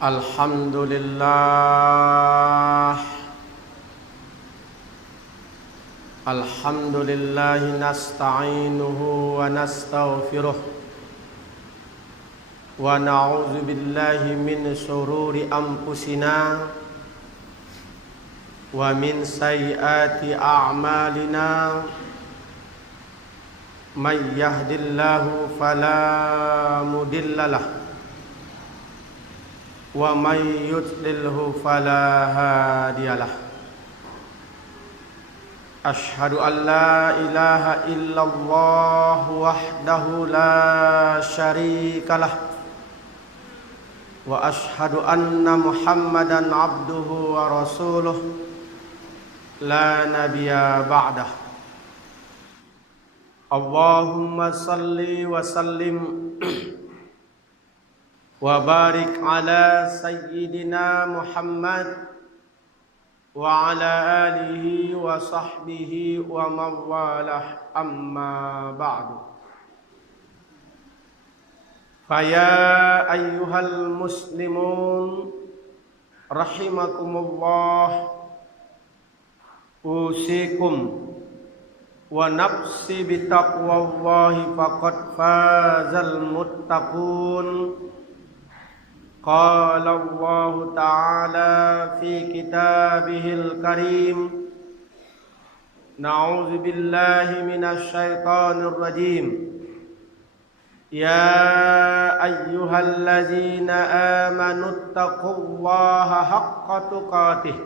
Alhamdulillah. Alhamdulillah nasta'inuhu wa nastaghfiruh wa na'udzu billahi min shururi anfusina wa min sayyiati a'malina. May yahdihillahu fala mudhillalah wa may yudlilhu fala hadiyalah. Asyhadu an la ilaha illallah wahdahu la syarikalah wa asyhadu anna Muhammadan abduhu wa rasuluh la nabiyya ba'dah. Allahumma salli wa sallim wa barik ala sayyidina Muhammad wa ala alihi wa sahbihi wa mawalah, amma ba'du. Faya ayyuhal muslimun rahimakumullah, usikum wa nafsi bitaqwallahi faqad fazal muttaqun. Qala Allah Ta'ala fi kitabihil karim, na'udzu billahi minasy syaithanir rajim. Ya ayyuhalladzina amanu taqullaha haqqa tuqatih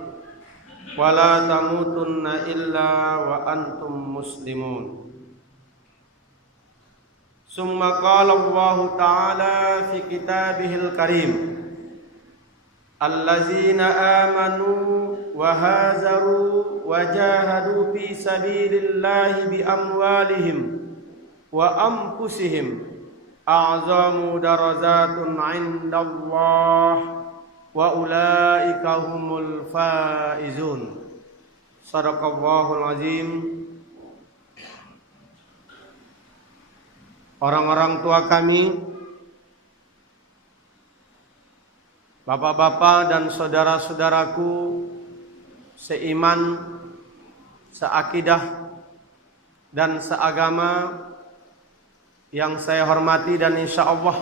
wa la tamutunna illa wa antum muslimun. Summa qala Allah Ta'ala fi kitabihil karim, allazina amanu wa hazaru wa jahadu fi sabilillahi bi amwalihim wa anfusihim a'zamu darajatun 'indallah wa ulaika humul faizun. Shadaqallahul azim. Orang-orang tua kami, bapak-bapak dan saudara-saudaraku seiman, seakidah dan seagama yang saya hormati dan insya Allah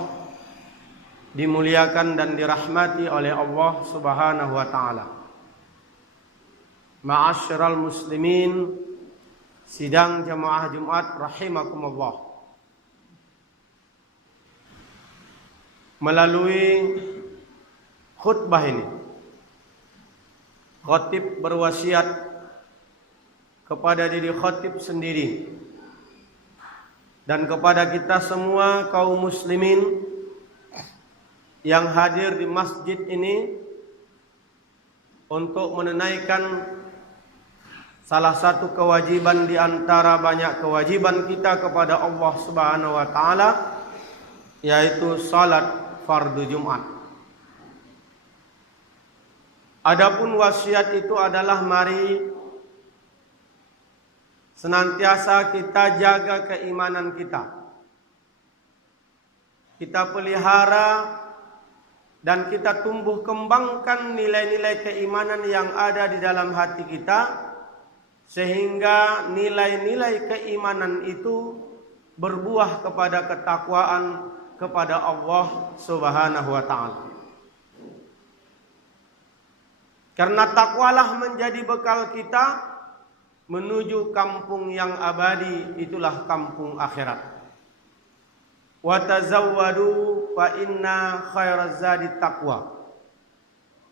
dimuliakan dan dirahmati oleh Allah Subhanahu wa Ta'ala. Ma'asyiral muslimin, sidang jamaah Jumat rahimakumullah. Melalui khutbah ini, khatib berwasiat kepada diri khatib sendiri dan kepada kita semua kaum muslimin yang hadir di masjid ini untuk menunaikan salah satu kewajiban di antara banyak kewajiban kita kepada Allah Subhanahu wa Ta'ala, yaitu salat fardu Jumat. Adapun wasiat itu adalah mari senantiasa kita jaga keimanan kita. Kita pelihara dan kita tumbuh kembangkan nilai-nilai keimanan yang ada di dalam hati kita, sehingga nilai-nilai keimanan itu berbuah kepada ketakwaan kepada Allah Subhanahu wa Ta'ala. Karena takwalah menjadi bekal kita menuju kampung yang abadi, itulah kampung akhirat. Wa tazawwadu fa inna khairaz zadi taqwa.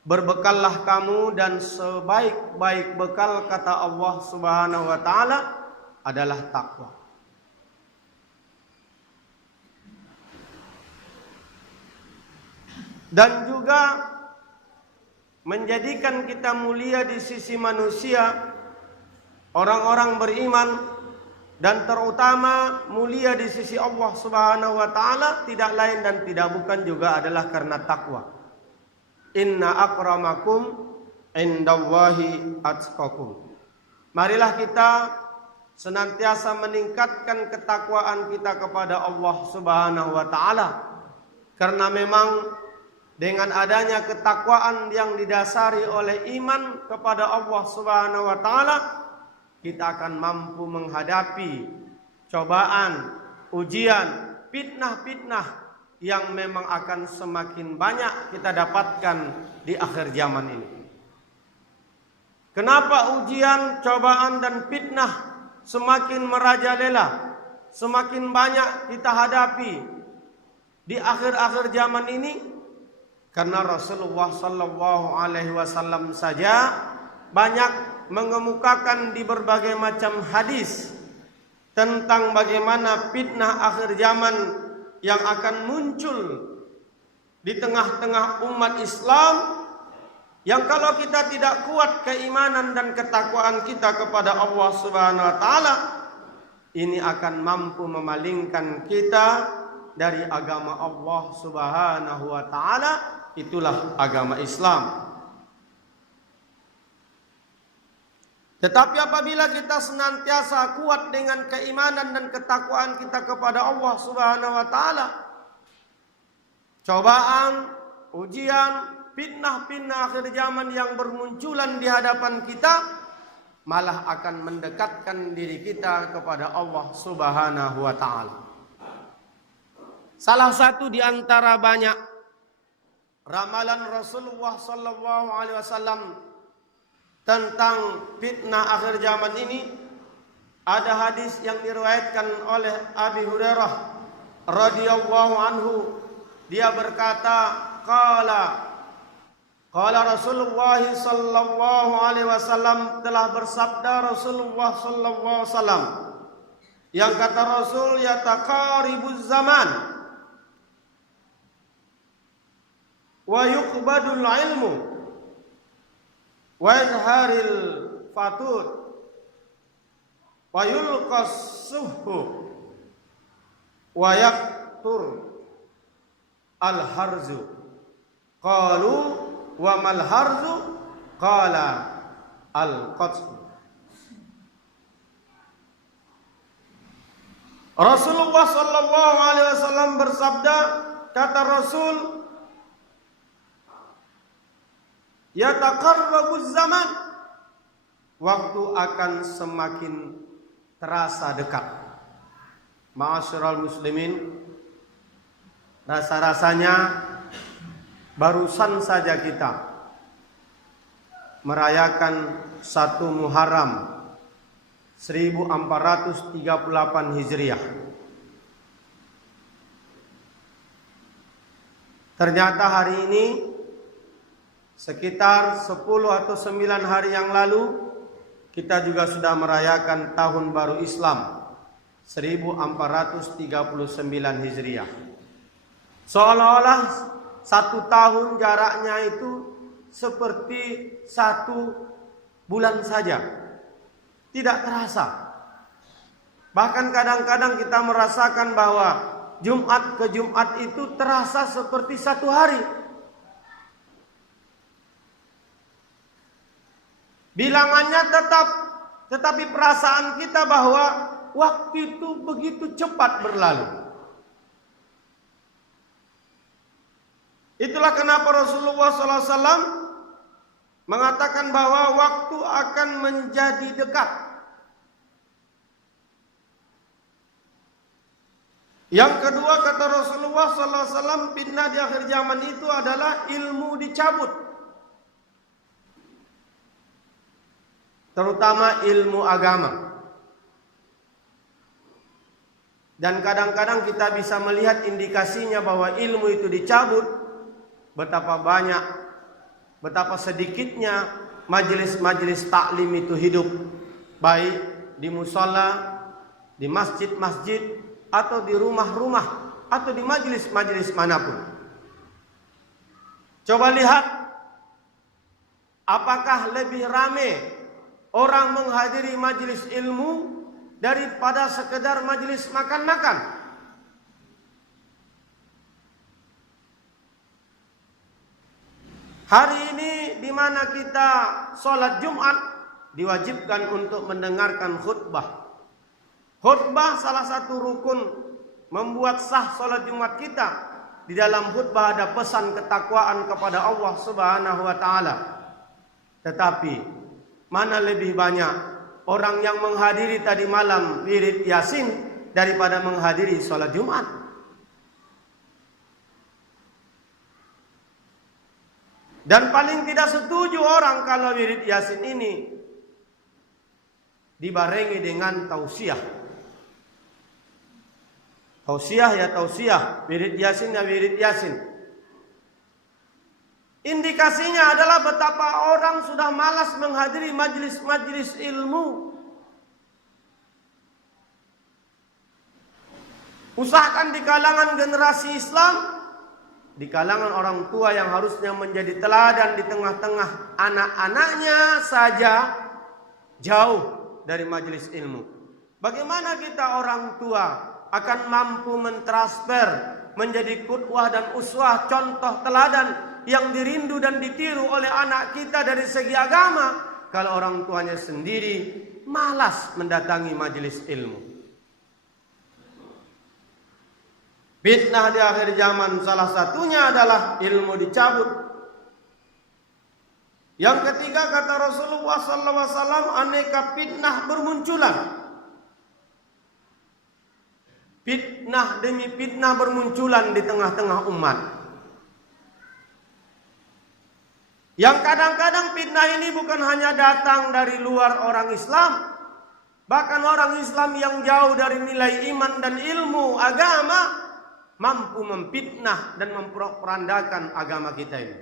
Berbekallah kamu dan sebaik-baik bekal, kata Allah Subhanahu wa Ta'ala, adalah takwa. Dan juga menjadikan kita mulia di sisi manusia, orang-orang beriman, dan terutama mulia di sisi Allah Subhanahu wa Ta'ala, tidak lain dan tidak bukan juga adalah karena takwa. Inna akramakum indallahi atqakum. Marilah kita senantiasa meningkatkan ketakwaan kita kepada Allah Subhanahu wa Ta'ala, karena memang dengan adanya ketakwaan yang didasari oleh iman kepada Allah Subhanahu wa taala, kita akan mampu menghadapi cobaan, ujian, fitnah-fitnah yang memang akan semakin banyak kita dapatkan di akhir zaman ini. Kenapa ujian, cobaan dan fitnah semakin merajalela, semakin banyak kita hadapi di akhir-akhir zaman ini? Karena Rasulullah sallallahu alaihi wasallam saja banyak mengemukakan di berbagai macam hadis tentang bagaimana fitnah akhir zaman yang akan muncul di tengah-tengah umat Islam, yang kalau kita tidak kuat keimanan dan ketakwaan kita kepada Allah Subhanahu wa taala, ini akan mampu memalingkan kita dari agama Allah Subhanahu wa taala. Itulah agama Islam. Tetapi apabila kita senantiasa kuat dengan keimanan dan ketakwaan kita kepada Allah Subhanahu wa taala, cobaan, ujian, fitnah-fitnah akhir zaman yang bermunculan di hadapan kita malah akan mendekatkan diri kita kepada Allah Subhanahu wa taala. Salah satu di antara banyak ramalan Rasulullah sallallahu alaihi wasallam tentang fitnah akhir zaman ini, ada hadis yang diriwayatkan oleh Abi Hurairah radhiyallahu anhu. Dia berkata, qala Rasulullah sallallahu alaihi wasallam, telah bersabda Rasulullah sallallahu alaihi wasallam, yang kata Rasul, yataqaribuz zaman wa yuqbadul ilmu wa yazharil fatud wa yulqas suhu wa yaktur al harzu. Qalu wa mal harzu? Qala al qatl. Rasulullah sallallahu alaihi wasallam bersabda, kata Rasul, yataqarrabuz zaman, waktu akan semakin terasa dekat. Ma'asyiral muslimin, rasa-rasanya barusan saja kita merayakan 1 Muharram 1438 Hijriah. Ternyata hari ini sekitar 10 atau 9 hari yang lalu kita juga sudah merayakan tahun baru Islam 1439 Hijriah. Seolah-olah 1 tahun jaraknya itu seperti 1 bulan saja, tidak terasa. Bahkan kadang-kadang kita merasakan bahwa Jumat ke Jumat itu terasa seperti 1 hari. Bilangannya tetap, tetapi perasaan kita bahwa waktu itu begitu cepat berlalu. Itulah kenapa Rasulullah SAW mengatakan bahwa waktu akan menjadi dekat. Yang kedua, kata Rasulullah SAW, fitnah di akhir zaman itu adalah ilmu dicabut. Terutama ilmu agama. Dan kadang-kadang kita bisa melihat indikasinya bahwa ilmu itu dicabut. Betapa banyak, betapa sedikitnya majelis-majelis taklim itu hidup, baik di musala, di masjid-masjid, atau di rumah-rumah, atau di majelis-majelis manapun. Coba lihat, apakah lebih ramai orang menghadiri majelis ilmu daripada sekedar majelis makan-makan? Hari ini di mana kita sholat Jumat diwajibkan untuk mendengarkan khutbah. Khutbah salah satu rukun membuat sah sholat Jumat kita. di dalam khutbah ada pesan ketakwaan kepada Allah Subhanahu wa taala. Tetapi mana lebih banyak orang yang menghadiri tadi malam wirid Yasin daripada menghadiri sholat Jumat? Dan paling tidak setuju orang kalau wirid Yasin ini dibarengi dengan tausiah. Tausiah ya tausiah, wirid Yasin ya wirid Yasin. Indikasinya adalah betapa orang sudah malas menghadiri majlis-majlis ilmu. Usahakan di kalangan generasi Islam, di kalangan orang tua yang harusnya menjadi teladan di tengah-tengah anak-anaknya saja jauh dari majlis ilmu. Bagaimana kita orang tua akan mampu mentransfer menjadi qudwah dan uswah, contoh teladan yang dirindu dan ditiru oleh anak kita dari segi agama, kalau orang tuanya sendiri malas mendatangi majelis ilmu? Fitnah di akhir zaman salah satunya adalah ilmu dicabut. Yang ketiga kata Rasulullah SAW, aneka fitnah bermunculan. Fitnah demi fitnah bermunculan di tengah-tengah umat. Yang kadang-kadang fitnah ini bukan hanya datang dari luar orang Islam, bahkan orang Islam yang jauh dari nilai iman dan ilmu agama mampu memfitnah dan memperandakan agama kita ini.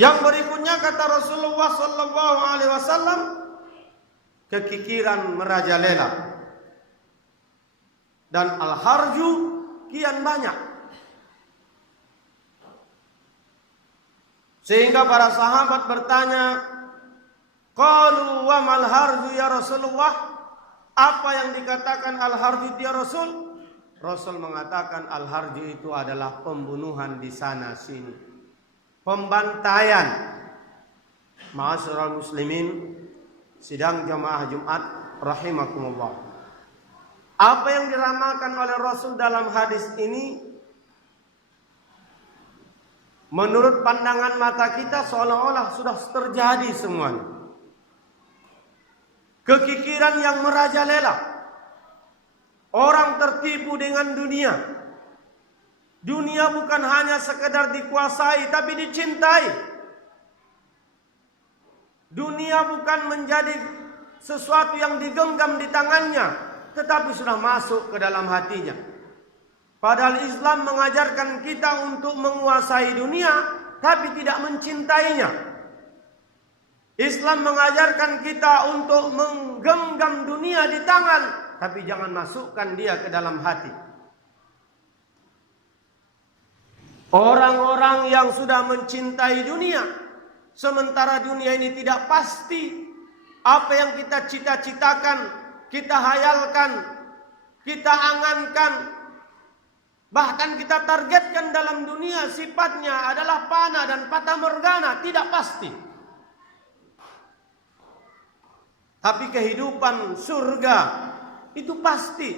Yang berikutnya kata Rasulullah SAW, kekikiran merajalela dan al-harju kian banyak. Sehingga para sahabat bertanya, qalu wa mal harju ya Rasulullah? Apa yang dikatakan al-harju ya Rasul? Rasul mengatakan al-harju itu adalah pembunuhan di sana sini, pembantaian. Ma'asyiral muslimin, sidang jamaah Jumat rahimakumullah. Apa yang diramalkan oleh Rasul dalam hadis ini, menurut pandangan mata kita seolah-olah sudah terjadi semuanya. Kekikiran yang merajalela, orang tertipu dengan dunia. Dunia bukan hanya sekedar dikuasai, tapi dicintai. Dunia bukan menjadi sesuatu yang digenggam di tangannya, tetapi sudah masuk ke dalam hatinya. Padahal Islam mengajarkan kita untuk menguasai dunia, tapi tidak mencintainya. Islam mengajarkan kita untuk menggenggam dunia di tangan, tapi jangan masukkan dia ke dalam hati. Orang-orang yang sudah mencintai dunia, sementara dunia ini tidak pasti. Apa yang kita cita-citakan, kita hayalkan, kita angankan, bahkan kita targetkan dalam dunia, sifatnya adalah fana dan fata morgana, tidak pasti. Tapi kehidupan surga itu pasti,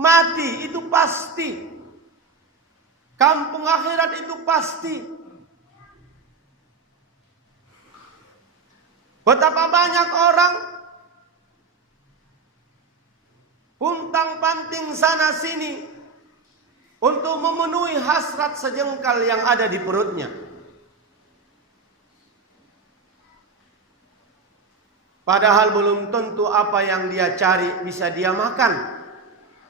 mati itu pasti, kampung akhirat itu pasti. Betapa banyak orang puntang-panting sana sini untuk memenuhi hasrat sejengkal yang ada di perutnya. Padahal belum tentu apa yang dia cari bisa dia makan.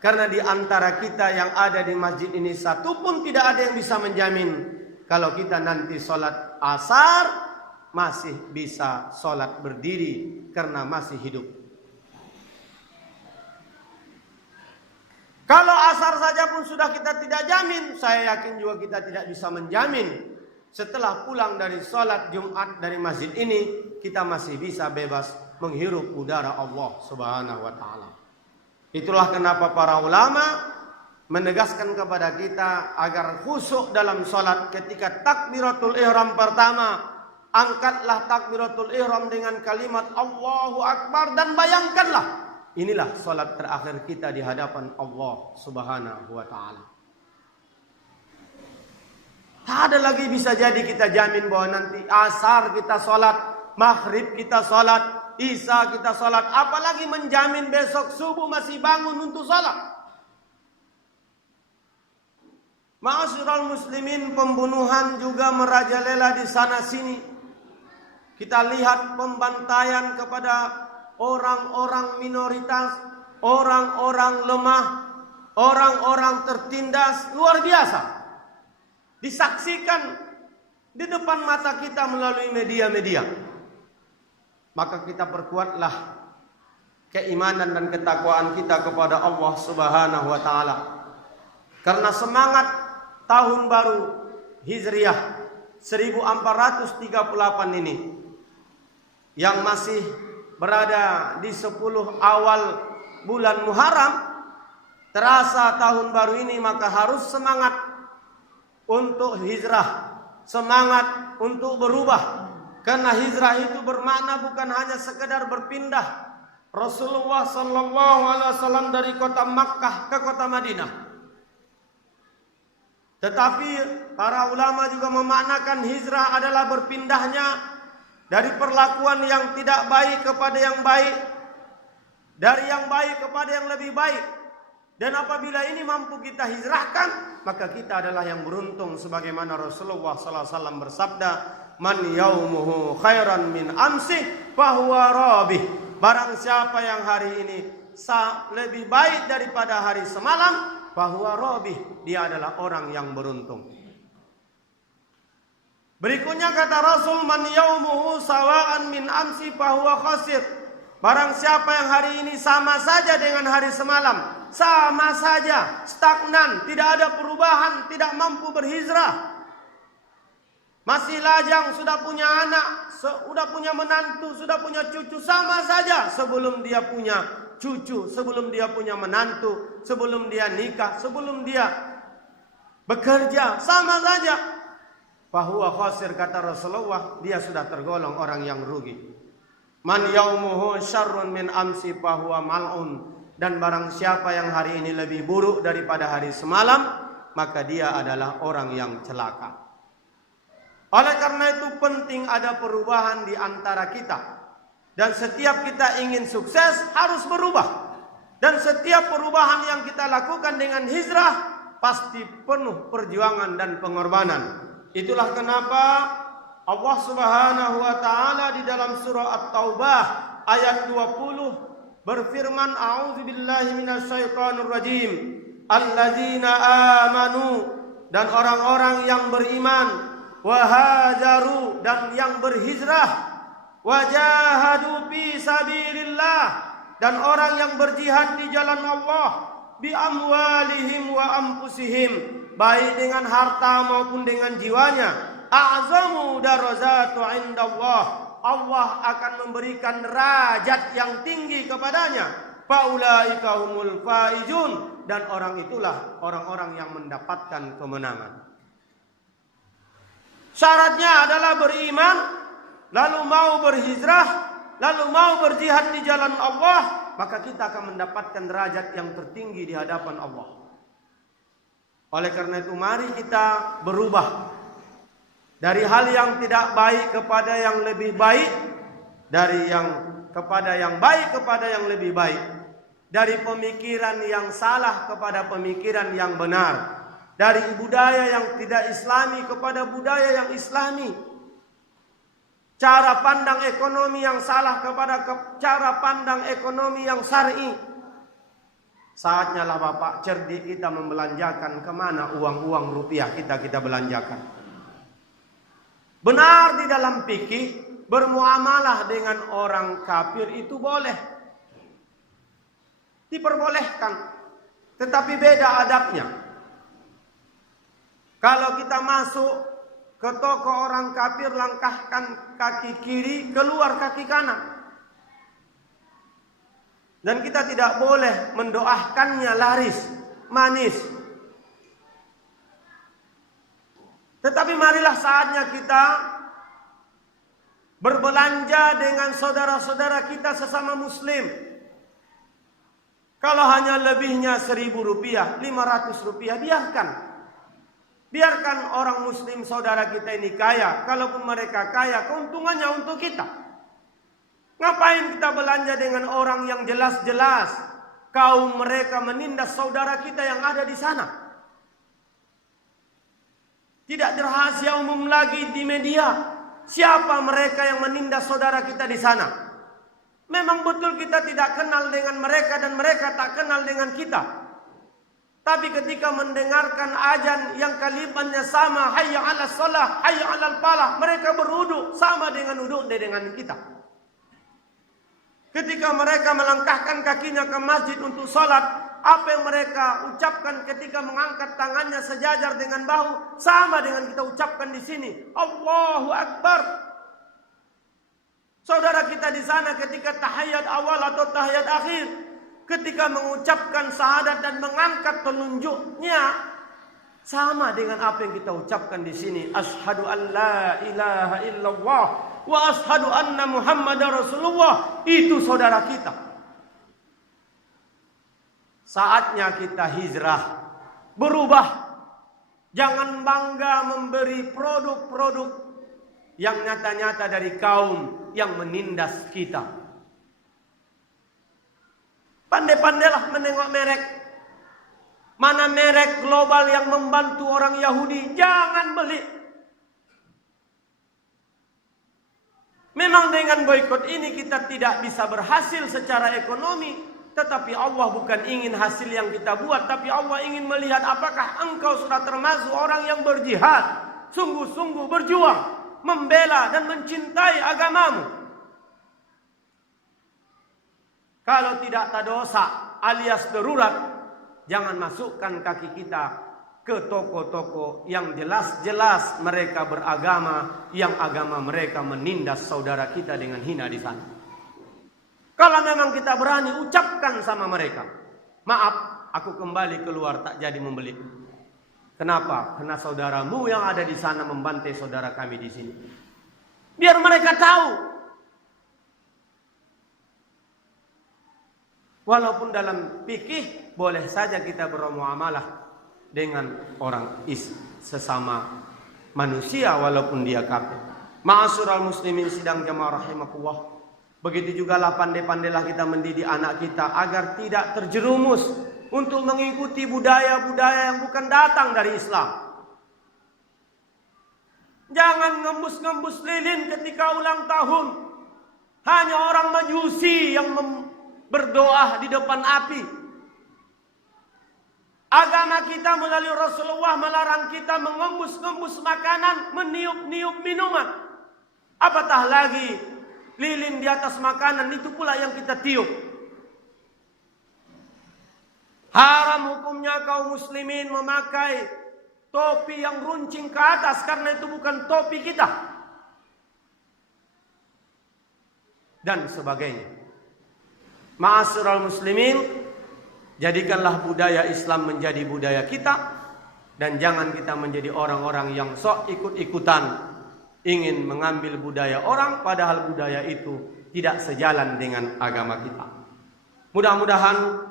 Karena di antara kita yang ada di masjid ini, satu pun tidak ada yang bisa menjamin kalau kita nanti sholat asar masih bisa sholat berdiri karena masih hidup. Kalau asar saja pun sudah kita tidak jamin, saya yakin juga kita tidak bisa menjamin setelah pulang dari sholat Jumat dari masjid ini kita masih bisa bebas menghirup udara Allah Subhanahu wa taala. Itulah kenapa para ulama menegaskan kepada kita agar khusyuk dalam salat. Ketika takbiratul ihram pertama, angkatlah takbiratul ihram dengan kalimat Allahu Akbar dan bayangkanlah inilah salat terakhir kita di hadapan Allah Subhanahu wa taala. Tak ada lagi bisa jadi kita jamin bahwa nanti asar kita salat, maghrib kita salat, isya kita salat, apalagi menjamin besok subuh masih bangun untuk salat. Ma'asyiral muslimin, pembunuhan juga merajalela di sana sini. Kita lihat pembantaian kepada orang-orang minoritas, orang-orang lemah, orang-orang tertindas, luar biasa. Disaksikan di depan mata kita melalui media-media. Maka kita perkuatlah keimanan dan ketakwaan kita kepada Allah Subhanahu wa taala. Karena semangat tahun baru Hijriah 1438 ini yang masih berada di 10 awal bulan Muharram, terasa tahun baru ini, maka harus semangat untuk hijrah, semangat untuk berubah. Karena hijrah itu bermakna bukan hanya sekedar berpindah. Rasulullah sallallahu alaihi wasallam dari kota Makkah ke kota Madinah. Tetapi para ulama juga memaknakan hijrah adalah berpindahnya dari perlakuan yang tidak baik kepada yang baik, dari yang baik kepada yang lebih baik. Dan apabila ini mampu kita hijrahkan, maka kita adalah yang beruntung. Sebagaimana Rasulullah SAW bersabda, "Man yaumuhu khairan min amsi fahuwa rabih." Barang siapa yang hari ini lebih baik daripada hari semalam, fahuwa rabih, dia adalah orang yang beruntung. Berikutnya kata Rasul, "Man yaumuhu sawa'an min amsi fahuwa khasir." Barang siapa yang hari ini sama saja dengan hari semalam, sama saja, stagnan, tidak ada perubahan, tidak mampu berhijrah, masih lajang, sudah punya anak, sudah punya menantu, sudah punya cucu, sama saja sebelum dia punya cucu, sebelum dia punya menantu, sebelum dia nikah, sebelum dia bekerja, sama saja. Fahuwa khasir, kata Rasulullah, dia sudah tergolong orang yang rugi. Man yaumuhu syarrun min amsi fahuwa mal'un. Dan barang siapa yang hari ini lebih buruk daripada hari semalam, maka dia adalah orang yang celaka. Oleh karena itu penting ada perubahan di antara kita. Dan setiap kita ingin sukses harus berubah. Dan setiap perubahan yang kita lakukan dengan hijrah pasti penuh perjuangan dan pengorbanan. Itulah kenapa Allah Subhanahu wa taala di dalam surah At-Taubah ayat 20 berfirman, "A'udzubillahi minasyaitonir rajim. Alladzina amanu," dan orang-orang yang beriman, "wa hajaru," dan yang berhijrah, "wa jahadu fi sabilillah," dan orang yang berjihad di jalan Allah, "bi amwalihim wa anfusihim," baik dengan harta maupun dengan jiwanya, "a'zamu darajatu 'indallah," Allah akan memberikan derajat yang tinggi kepadanya. Faulaika humul faizun, dan orang itulah orang-orang yang mendapatkan kemenangan. Syaratnya adalah beriman, lalu mau berhijrah, lalu mau berjihad di jalan Allah, maka kita akan mendapatkan derajat yang tertinggi di hadapan Allah. Oleh karena itu mari kita berubah dari hal yang tidak baik kepada yang lebih baik, dari yang kepada yang baik kepada yang lebih baik, dari pemikiran yang salah kepada pemikiran yang benar, dari budaya yang tidak islami kepada budaya yang islami, cara pandang ekonomi yang salah kepada cara pandang ekonomi yang syar'i. Saatnya lah Bapak cerdik kita membelanjakan kemana uang-uang rupiah kita belanjakan. Benar di dalam fikih bermuamalah dengan orang kafir itu boleh, diperbolehkan, tetapi beda adabnya. Kalau kita masuk ke toko orang kafir, langkahkan kaki kiri, keluar kaki kanan, dan kita tidak boleh mendoakannya laris manis. Tetapi marilah saatnya kita berbelanja dengan saudara-saudara kita sesama muslim. Kalau hanya lebihnya 1.000 rupiah, 500 rupiah, biarkan. Biarkan orang muslim saudara kita ini kaya. Kalaupun mereka kaya, keuntungannya untuk kita. Ngapain kita belanja dengan orang yang jelas-jelas kaum mereka menindas saudara kita yang ada di sana? Tidak rahasia umum lagi di media. Siapa mereka yang menindas saudara kita di sana? Memang betul kita tidak kenal dengan mereka dan mereka tak kenal dengan kita. Tapi ketika mendengarkan azan yang kalimatnya sama, hayya 'alas shalah, hayya 'alal falah, mereka berwudu sama dengan wudu dengan kita. Ketika mereka melangkahkan kakinya ke masjid untuk salat, apa yang mereka ucapkan ketika mengangkat tangannya sejajar dengan bahu sama dengan kita ucapkan di sini. Allahu Akbar. Saudara kita di sana ketika tahiyat awal atau tahiyat akhir, ketika mengucapkan syahadat dan mengangkat telunjuknya sama dengan apa yang kita ucapkan di sini. Asyhadu an la ilaha illallah wa asyhadu anna Muhammadar Rasulullah. Itu saudara kita. Saatnya kita hijrah, berubah. Jangan bangga memberi produk-produk yang nyata-nyata dari kaum yang menindas kita. Pandai-pandailah menengok merek. Mana merek global yang membantu orang Yahudi, jangan beli. Memang dengan boikot ini kita tidak bisa berhasil secara ekonomi, tetapi Allah bukan ingin hasil yang kita buat, tapi Allah ingin melihat apakah engkau sudah termasuk orang yang berjihad, sungguh-sungguh berjuang, membela dan mencintai agamamu. Kalau tidak tadosa alias darurat, jangan masukkan kaki kita ke toko-toko yang jelas-jelas mereka beragama, yang agama mereka menindas saudara kita dengan hina di sana. Kalau memang kita berani, ucapkan sama mereka, maaf, aku kembali keluar, tak jadi membeli. Kenapa? Karena saudaramu yang ada di sana membantai saudara kami di sini. Biar mereka tahu. Walaupun dalam fikih boleh saja kita bermuamalah dengan orang sesama manusia walaupun dia kafir. Ma'asyiral muslimin sidang jamaah rahimakumullah. Begitu juga lah pandai-pandailah kita mendidik anak kita agar tidak terjerumus untuk mengikuti budaya-budaya yang bukan datang dari Islam. Jangan ngembus-ngembus lilin ketika ulang tahun. Hanya orang Majusi yang berdoa di depan api. Agama kita melalui Rasulullah melarang kita mengembus-ngembus makanan, meniup-niup minuman. Apatah lagi lilin di atas makanan, itu pula yang kita tiup. Haram hukumnya kaum muslimin memakai topi yang runcing ke atas, karena itu bukan topi kita. Dan sebagainya. Ma'asyiral muslimin, jadikanlah budaya Islam menjadi budaya kita. Dan jangan kita menjadi orang-orang yang sok ikut-ikutan ingin mengambil budaya orang, padahal budaya itu tidak sejalan dengan agama kita. Mudah-mudahan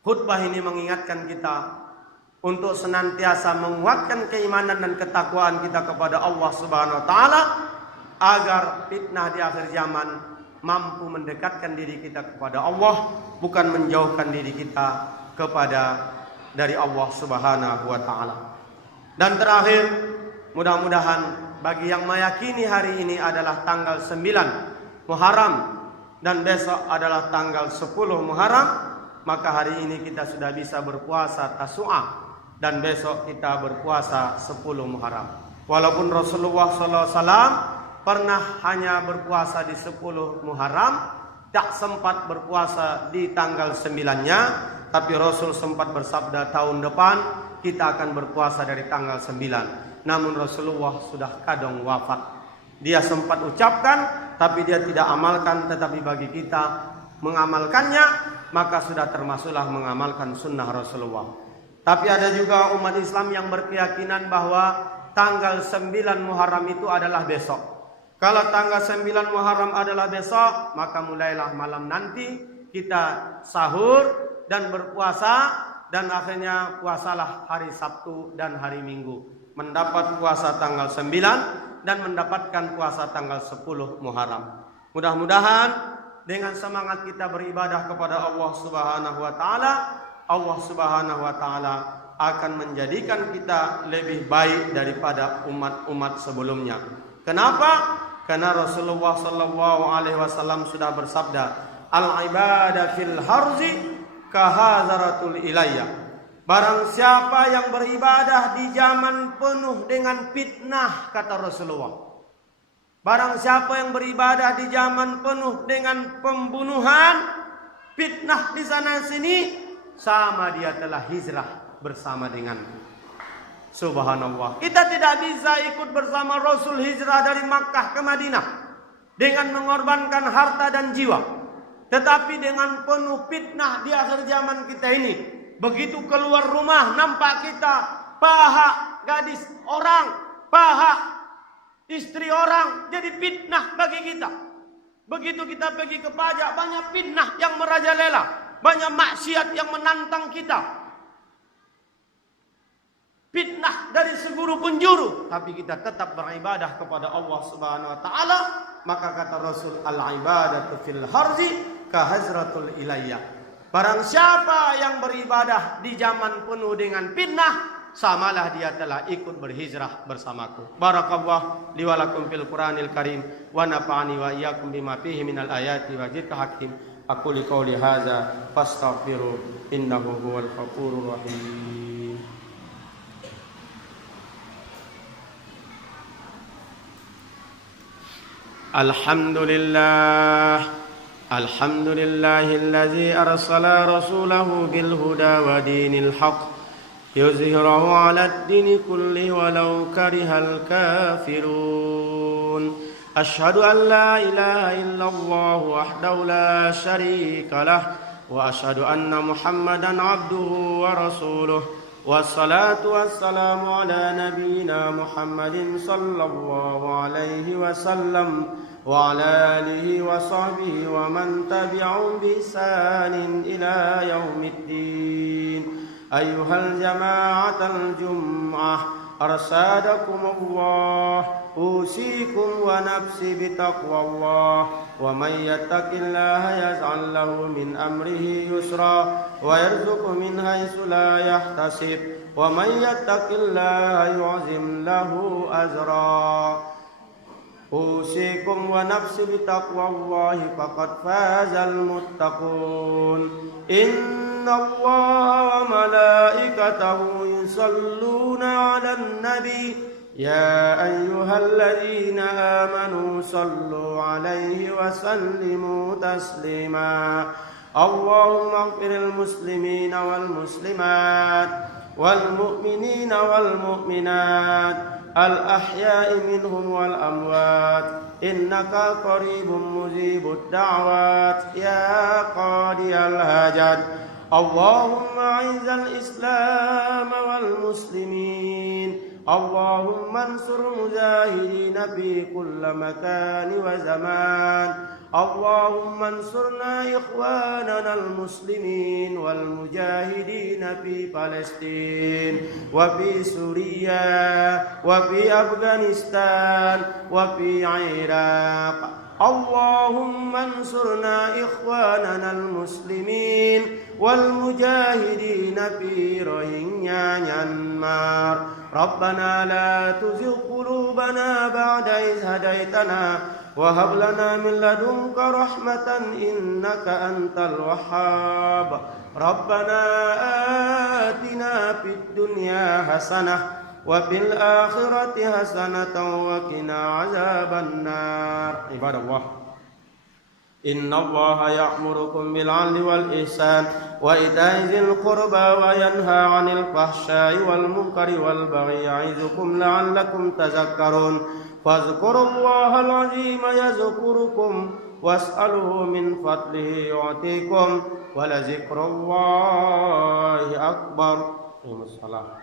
khutbah ini mengingatkan kita untuk senantiasa menguatkan keimanan dan ketakwaan kita kepada Allah Subhanahu wa taala, agar fitnah di akhir zaman mampu mendekatkan diri kita kepada Allah, bukan menjauhkan diri kita dari Allah Subhanahu wa taala. Dan terakhir, mudah-mudahan bagi yang meyakini hari ini adalah tanggal 9 Muharram dan besok adalah tanggal 10 Muharram, maka hari ini kita sudah bisa berpuasa Tasu'a dan besok kita berpuasa 10 Muharram. Walaupun Rasulullah SAW pernah hanya berpuasa di 10 Muharram, tak sempat berpuasa di tanggal 9-nya, tapi Rasul sempat bersabda tahun depan kita akan berpuasa dari tanggal 9. Namun Rasulullah sudah kadung wafat. Dia sempat ucapkan, tapi dia tidak amalkan. Tetapi bagi kita mengamalkannya, maka sudah termasuklah mengamalkan sunnah Rasulullah. Tapi ada juga umat Islam yang berkeyakinan bahwa tanggal 9 Muharram itu adalah besok. Kalau tanggal 9 Muharram adalah besok, maka mulailah malam nanti kita sahur dan berpuasa, dan akhirnya puasalah hari Sabtu dan hari Minggu, mendapat puasa tanggal 9 dan mendapatkan puasa tanggal 10 Muharram. Mudah-mudahan dengan semangat kita beribadah kepada Allah Subhanahu wa taala, Allah Subhanahu wa taala akan menjadikan kita lebih baik daripada umat-umat sebelumnya. Kenapa? Karena Rasulullah sallallahu alaihi wasallam sudah bersabda, "Al-ibadah fil harzi kahazaratul ilayya." Barang siapa yang beribadah di zaman penuh dengan fitnah, kata Rasulullah. Barang siapa yang beribadah di zaman penuh dengan pembunuhan, fitnah di sana sini, sama dia telah hijrah bersama denganku. Subhanallah. Kita tidak bisa ikut bersama Rasul hijrah dari Makkah ke Madinah dengan mengorbankan harta dan jiwa. Tetapi dengan penuh fitnah di akhir zaman kita ini, begitu keluar rumah nampak kita paha gadis orang, paha istri orang, jadi fitnah bagi kita. Begitu kita pergi ke pajak, banyak fitnah yang merajalela, banyak maksiat yang menantang kita. Fitnah dari seguru penjuru, tapi kita tetap beribadah kepada Allah Subhanahu wa taala. Maka kata Rasul, al-ibadatu fil harzi kahazratul ilayya. Barang siapa yang beribadah di zaman penuh dengan fitnah, samalah dia telah ikut berhijrah bersamaku. Barakallah li wa lakum fil Qur'anil Karim wa nafa'ani wa iyyakum bima fihi minal ayati wa dzikril hakim. Aku li qouli hadza fastaghfiru innahu huwal ghafurur rahim. Alhamdulillahillazi arsala rasulahu bil huda wa dinil haqq yuzhirahu 'alad dini kulli walau karihal kafirun. Asyhadu an la ilaha illallah wahdahu la syarika lah wa asyhadu anna Muhammadan 'abduhu wa rasuluh. Wassalatu wassalamu ala nabiyyina Muhammadin sallallahu alaihi wasallam wa ala alihi wa sahbihi wa man tabi'ahum bi ihsanin ila yaumiddin. Ayyuhal jama'atal jum'ah arsadakumullah, usikum wa nafsi bitaqwallah, wa man yattaqillaha yaj'al lahu min amrihi yusra wa yarzuqhu min haitsu la yahtasib, wa man yattaqillaha yu'zim lahu azra. Usikum wa nafsi bitaqwallahi faqad fazal muttaqun. Innallaha wa malaikatahu yusalluna 'alan nabi ya ayyuhalladzina amanu sallu 'alaihi wa sallimu taslima. Allahumma ighfiril muslimina wal muslimat wal mu'minina wal mu'minat al-ahya'i minhum wal amwat innaka qaribun mujibud da'wat ya qadiyal hajat. Allahumma a'izzal islam wal muslimin, Allahumma ansur mujahidina fi kulli makan wa zaman. Allahumma ansurna ikhwanana al-muslimin wal mujahidina fi Palestin wa fi Suriah wa fi Afghanistan wa fi Iraq. Allahumma ansurna ikhwanana al-muslimin wal mujahidina fi Rohingya Myanmar. Rabbana la tuzigh qulubana ba'da idh hadaitana wa hab lana min ladunka rahmatan innaka antal wahhab. Rabbana atina fid dunya hasanah wa fil akhirati hasanatan wa qina azaban nar. Ibadallah, innallaha ya'murukum bil 'adli wal ihsan wa ita'i dzil qurba wa yanha 'anil fahsya'i wal munkari wal baghi ya'izukum la'allakum tadhakkarun. Fadhkurullahal 'azima yazkurukum was'aluhu min fadlihi yu'tikum wa la dzikrullahi akbar. Wassalam.